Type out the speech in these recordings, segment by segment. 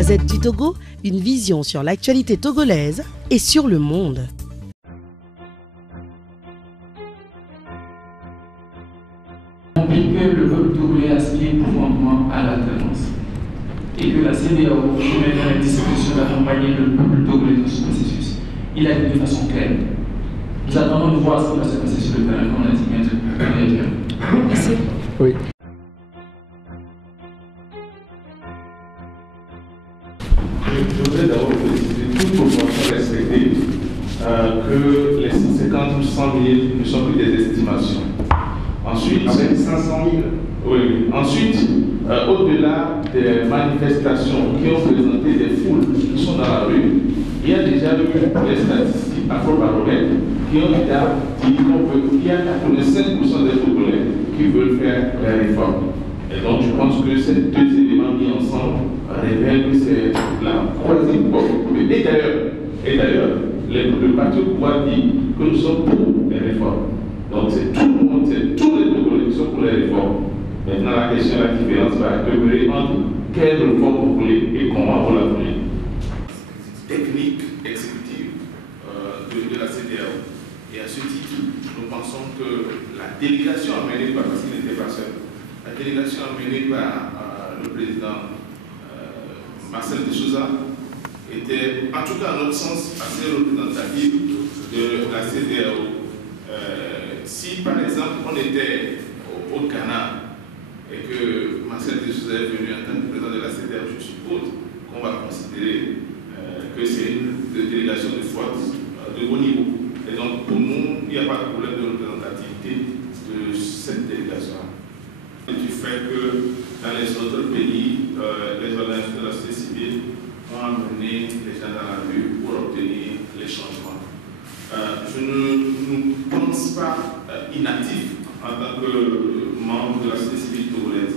Gazette du Togo, une vision sur l'actualité togolaise et sur le monde. Que le peuple togolais aspire profondément à l'alternance et que la CEDEAO met dans les dispositions d'accompagner le peuple togolais dans ce processus. Il a dit de façon claire. Nous attendons de voir ce qui va se passer sur le terrain, comme on a dit bien. Merci. Oui. Je voudrais d'abord préciser toute proportion respectée que les 150 ou 100 000 ne sont plus des estimations. Ensuite, avec 500 000. Oui. Ensuite, au-delà des manifestations qui ont présenté des foules qui sont dans la rue, il y a déjà eu les statistiques afro-baromètres qui ont déjà dit qu'il y a 85% des Togolais qui veulent faire la réforme. Et donc, je pense que ces deux éléments mis ensemble révèlent que c'est la troisième porte. Et d'ailleurs, le parti au pouvoir dit que nous sommes pour les réformes. Donc c'est tout le monde, c'est tous les Togolais qui sont pour les réformes. Maintenant la question, la différence va demeurer entre quelle réforme vous voulez et comment vous la voulez. Technique exécutive de la CEDEAO. Et à ce titre, nous pensons que la délégation amenée par, parce qu'il n'était pas seul, la délégation amenée par le président Marcel de Souza était, en tout cas à notre sens, assez représentative de la CEDEAO. Si par exemple on était au Ghana et que Marcel de Souza est venu en tant que président de la CEDEAO, je suppose qu'on va considérer que c'est une délégation de force de haut niveau. Et donc pour nous, il n'y a pas de problème de représentativité de cette délégation. Du fait que dans les autres pays, les organisations de la société civile ont amené les gens dans la rue pour obtenir les changements. Je ne pense pas inactif en tant que membre de la société civile togolaise.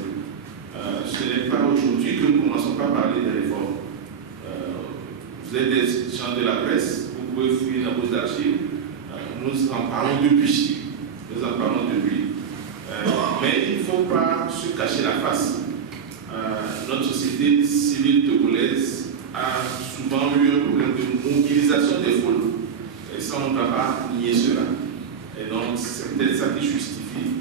Ce n'est pas aujourd'hui que nous ne commençons pas à parler des réformes. Vous êtes des gens de la presse, vous pouvez fouiller dans vos archives. Nous en parlons depuis. Mais il ne faut pas se cacher la face. Notre société civile togolaise a souvent eu un problème de mobilisation des foules. Et ça, on ne va pas nier cela. Et donc, c'est peut-être ça qui justifie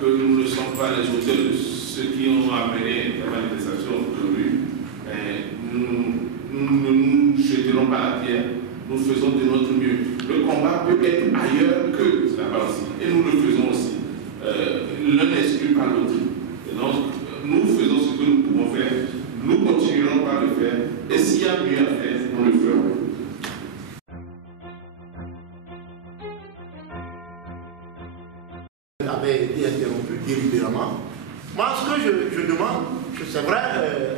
que nous ne sommes pas les auteurs de ceux qui ont amené la manifestation de rue. Mais nous ne nous jeterons pas la pierre, nous faisons de notre mieux. Le combat peut être ailleurs que là-bas aussi. Et nous le faisons aussi. L'un n'exclut pas l'autre. Et donc, nous faisons ce que nous pouvons faire. Nous continuerons par le faire. Et s'il y a mieux à faire, nous le ferons. Avait été interrompu délibérément. Moi, ce que je demande, c'est vrai,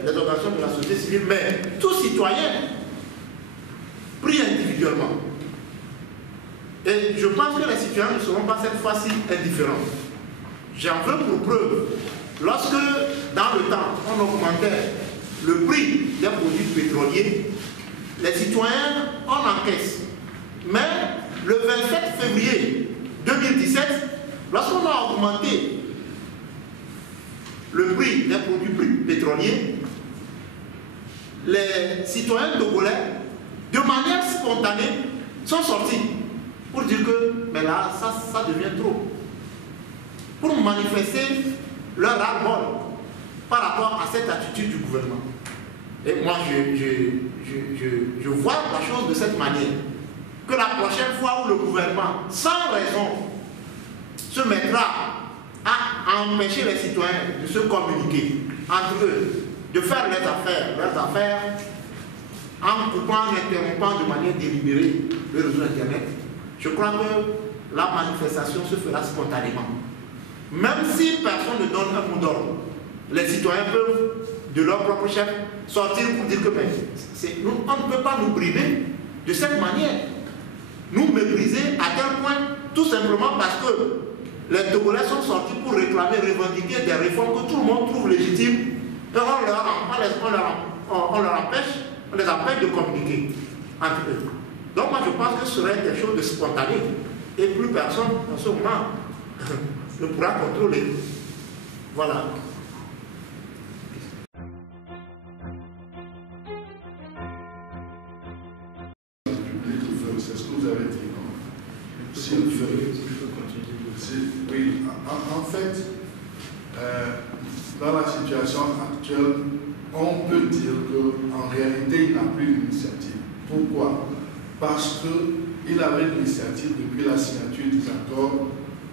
les organisations de la société civile, mais tous citoyens, pris individuellement. Et je pense que les citoyens ne seront pas cette fois-ci indifférents. J'en veux pour preuve. Lorsque, dans le temps, on augmentait le prix des produits pétroliers, les citoyens en encaissent. Mais le 27 février 2017, lorsqu'on a augmenté le prix des produits pétroliers, les citoyens togolais, de manière spontanée, sont sortis pour dire que, mais là, ça devient trop. Pour manifester leur ras-le-bol par rapport à cette attitude du gouvernement. Et moi, je vois la chose de cette manière. Que la prochaine fois où le gouvernement, sans raison, se mettra à empêcher les citoyens de se communiquer entre eux, de faire leurs affaires, en coupant, en interrompant de manière délibérée le réseau Internet, je crois que la manifestation se fera spontanément. Même si personne ne donne un mot d'ordre, les citoyens peuvent, de leur propre chef, sortir pour dire que on ne peut pas nous brimer de cette manière. Nous mépriser à tel point, tout simplement parce que les Togolais sont sortis pour réclamer, revendiquer des réformes que tout le monde trouve légitimes, et on les empêche de communiquer entre eux. Donc moi je pense que ce serait quelque chose de spontané, et plus personne en ce moment ne pourra contrôler. Voilà. En fait, dans la situation actuelle, on peut dire qu'en réalité, il n'a plus d'initiative. Pourquoi? Parce qu'il avait l'initiative depuis la signature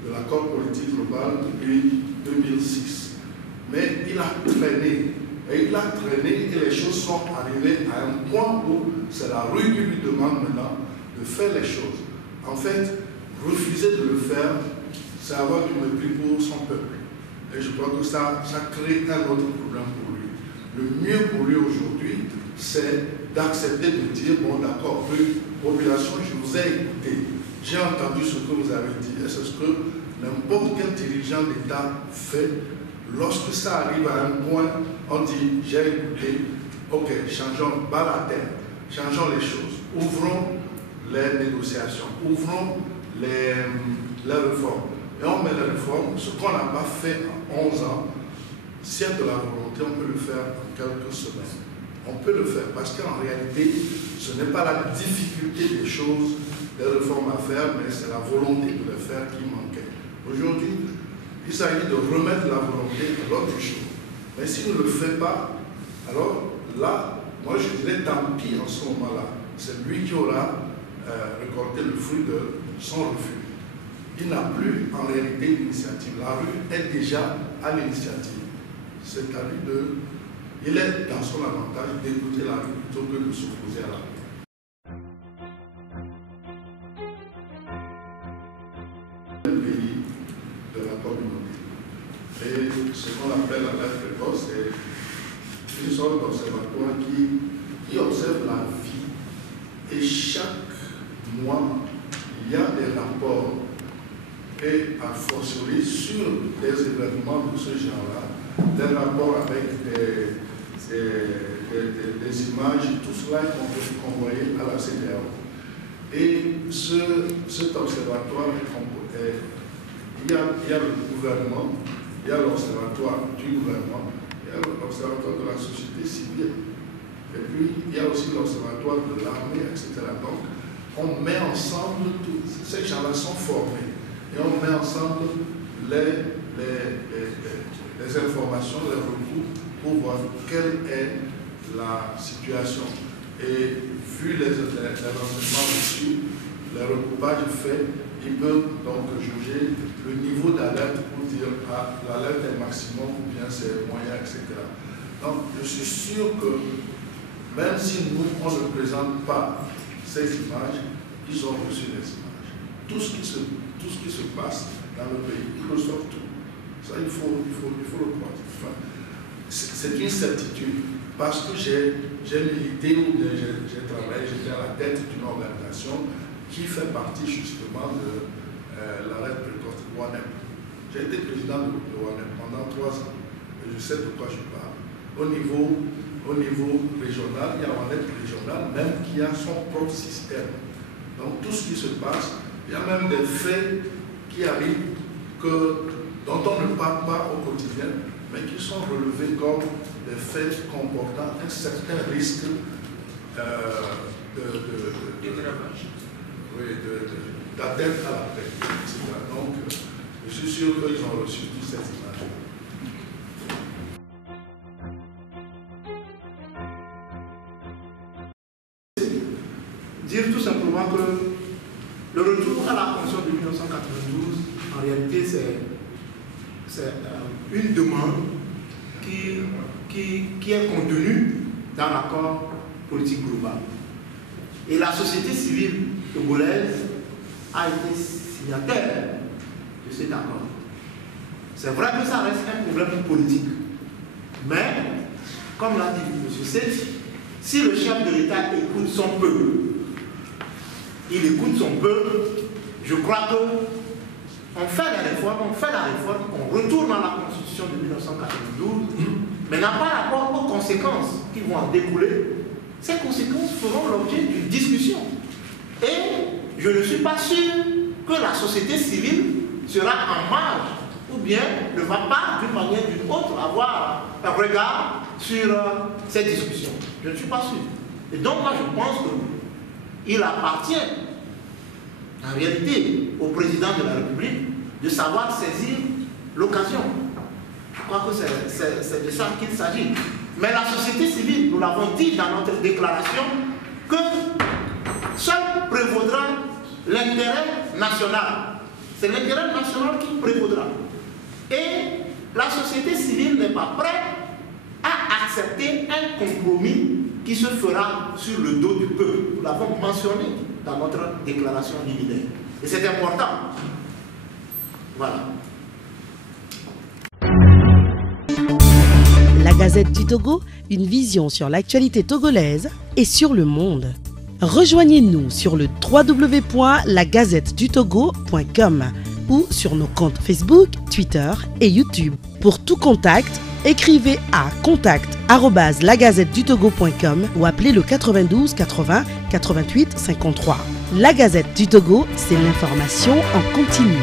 de l'accord politique global depuis 2006. Mais il a traîné. Et il a traîné et les choses sont arrivées à un point où c'est la rue qui lui demande maintenant de faire les choses. En fait, refuser de le faire, c'est avoir du mépris pour son peuple. Et je crois que ça crée un autre problème pour lui. Le mieux pour lui aujourd'hui, c'est d'accepter de dire, bon d'accord, population, je vous ai écouté, j'ai entendu ce que vous avez dit, et c'est ce que n'importe quel dirigeant d'État fait. Lorsque ça arrive à un point, on dit, j'ai écouté, ok, changeons, bas la terre, changeons les choses, ouvrons les négociations, ouvrons les réformes. Et on met les réformes, ce qu'on n'a pas fait en 11 ans, s'il y a de la volonté, on peut le faire en quelques semaines. On peut le faire parce qu'en réalité, ce n'est pas la difficulté des choses, des réformes à faire, mais c'est la volonté de les faire qui manquait. Aujourd'hui, il s'agit de remettre la volonté à l'autre chose. Mais s'il ne le fait pas, alors là, moi je dirais tant pis en ce moment-là. C'est lui qui aura récolté le fruit de son refus. Il n'a plus en réalité d'initiative. La rue est déjà à l'initiative. C'est à lui de... Il est dans son avantage d'écouter la rue plutôt que de s'opposer à la rue. Et ce qu'on appelle l'alerte précoce, c'est une sorte d'observatoire qui observe la vie. Et chaque mois, il y a des rapports, et a fortiori sur des événements de ce genre-là, des rapports avec des images, tout cela est envoyé à la CEDEAO. Et cet observatoire il y a le gouvernement, il y a l'observatoire du gouvernement, il y a l'observatoire de la société civile, et puis il y a aussi l'observatoire de l'armée, etc. Donc, on met ensemble, ces gens-là sont formés, et on met ensemble les informations, les recours, pour voir quelle est la situation. Et vu les renseignements reçus, les recoupages faits, ils peuvent donc juger le niveau d'alerte pour dire l'alerte est maximum ou bien c'est moyen, etc. Donc je suis sûr que même si nous, on ne présente pas ces images, ils ont reçu les images. Tout ce qui se passe dans le pays, ils reçoivent tout. Ça, il faut le croire. Enfin, c'est une certitude parce que j'ai milité ou j'ai travaillé, j'étais à la tête d'une organisation qui fait partie justement de l'arrêt précoce de WANEP. J'ai été président de WANEP pendant 3 ans et je sais de quoi je parle. Au niveau régional, il y a WANEP régional même qui a son propre système. Donc tout ce qui se passe, il y a même des faits qui arrivent dont on ne parle pas au quotidien, mais qui sont relevés comme des faits comportant un certain risque d'atteinte à la paix, etc. Donc, je suis sûr qu'ils ont reçu toute cette image. Dire tout simplement que le retour à la Constitution de 1992, en réalité, c'est une demande qui est contenue dans l'accord politique global. Et la société civile togolaise a été signataire de cet accord. C'est vrai que ça reste un problème politique. Mais, comme l'a dit M. Sethi, si le chef de l'État écoute son peuple, il écoute son peuple, je crois qu'on fait la réforme, on retourne dans la Constitution de 1992, mais n'a pas rapport aux conséquences qui vont en découler. Ces conséquences feront l'objet d'une discussion. Et je ne suis pas sûr que la société civile sera en marge ou bien ne va pas d'une manière ou d'une autre avoir un regard sur cette discussion. Je ne suis pas sûr. Et donc moi je pense qu'il appartient en réalité au président de la République de savoir saisir l'occasion. Je crois que c'est de ça qu'il s'agit. Mais la société civile, nous l'avons dit dans notre déclaration, que seul prévaudra l'intérêt national. C'est l'intérêt national qui prévaudra. Et la société civile n'est pas prête à accepter un compromis qui se fera sur le dos du peuple. Nous l'avons mentionné dans notre déclaration liminaire. Et c'est important. Voilà. La Gazette du Togo, une vision sur l'actualité togolaise et sur le monde. Rejoignez-nous sur le www.lagazettedutogo.com ou sur nos comptes Facebook, Twitter et YouTube. Pour tout contact, écrivez à contact@lagazettedutogo.com ou appelez le 92 80 88 53. La Gazette du Togo, c'est l'information en continu.